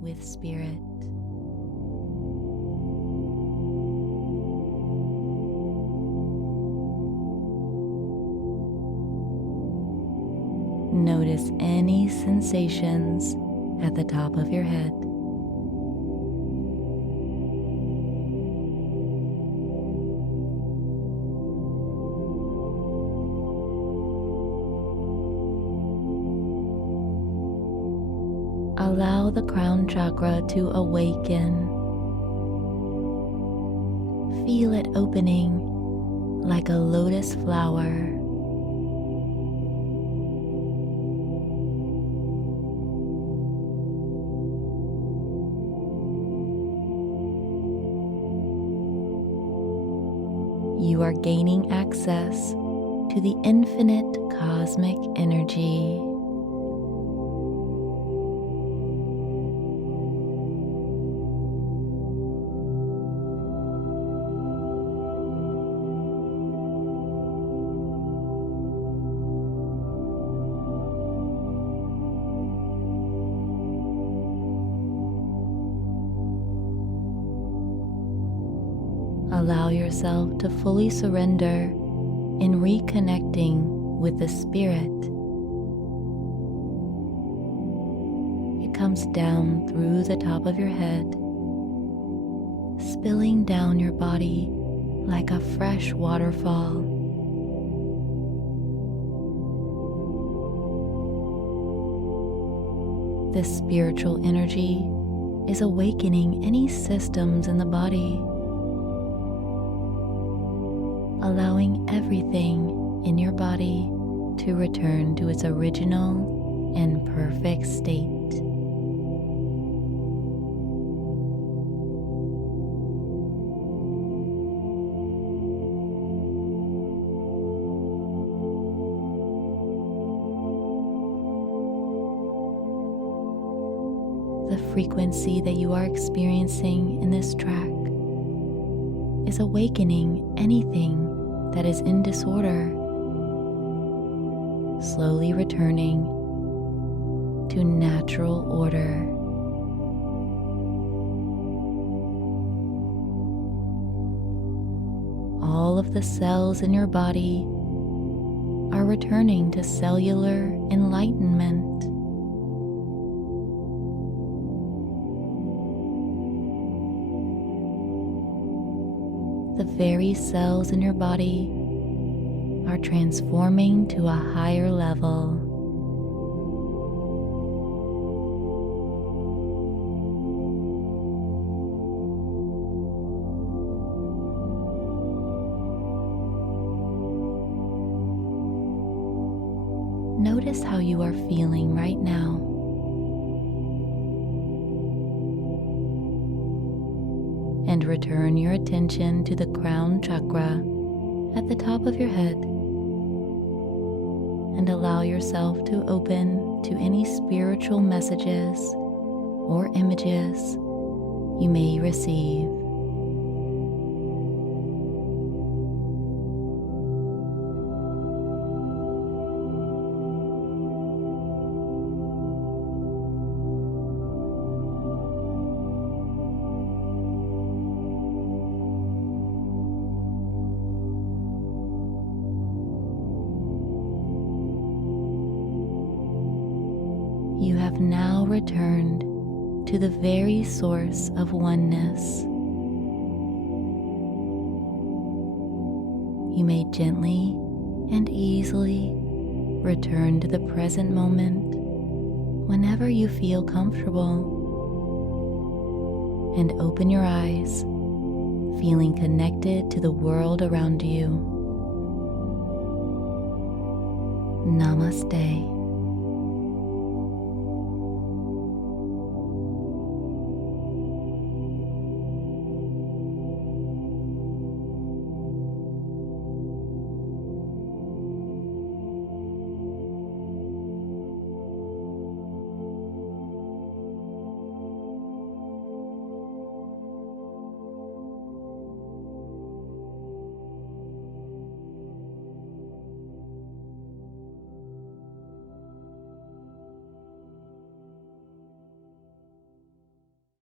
with Spirit. Notice any sensations at the top of your head. Allow the crown chakra to awaken. Feel it opening like a lotus flower. You are gaining access to the infinite cosmic energy. Allow yourself to fully surrender in reconnecting with the Spirit. It comes down through the top of your head, spilling down your body like a fresh waterfall. This spiritual energy is awakening any systems in the body, allowing everything in your body to return to its original and perfect state. The frequency that you are experiencing in this track is awakening anything that is in disorder, slowly returning to natural order. All of the cells in your body are returning to cellular enlightenment. The very cells in your body are transforming to a higher level. Notice how you are feeling right now. And return your attention to the crown chakra at the top of your head, and allow yourself to open to any spiritual messages or images you may receive. You have now returned to the very source of oneness. You may gently and easily return to the present moment whenever you feel comfortable, and open your eyes, feeling connected to the world around you. Namaste.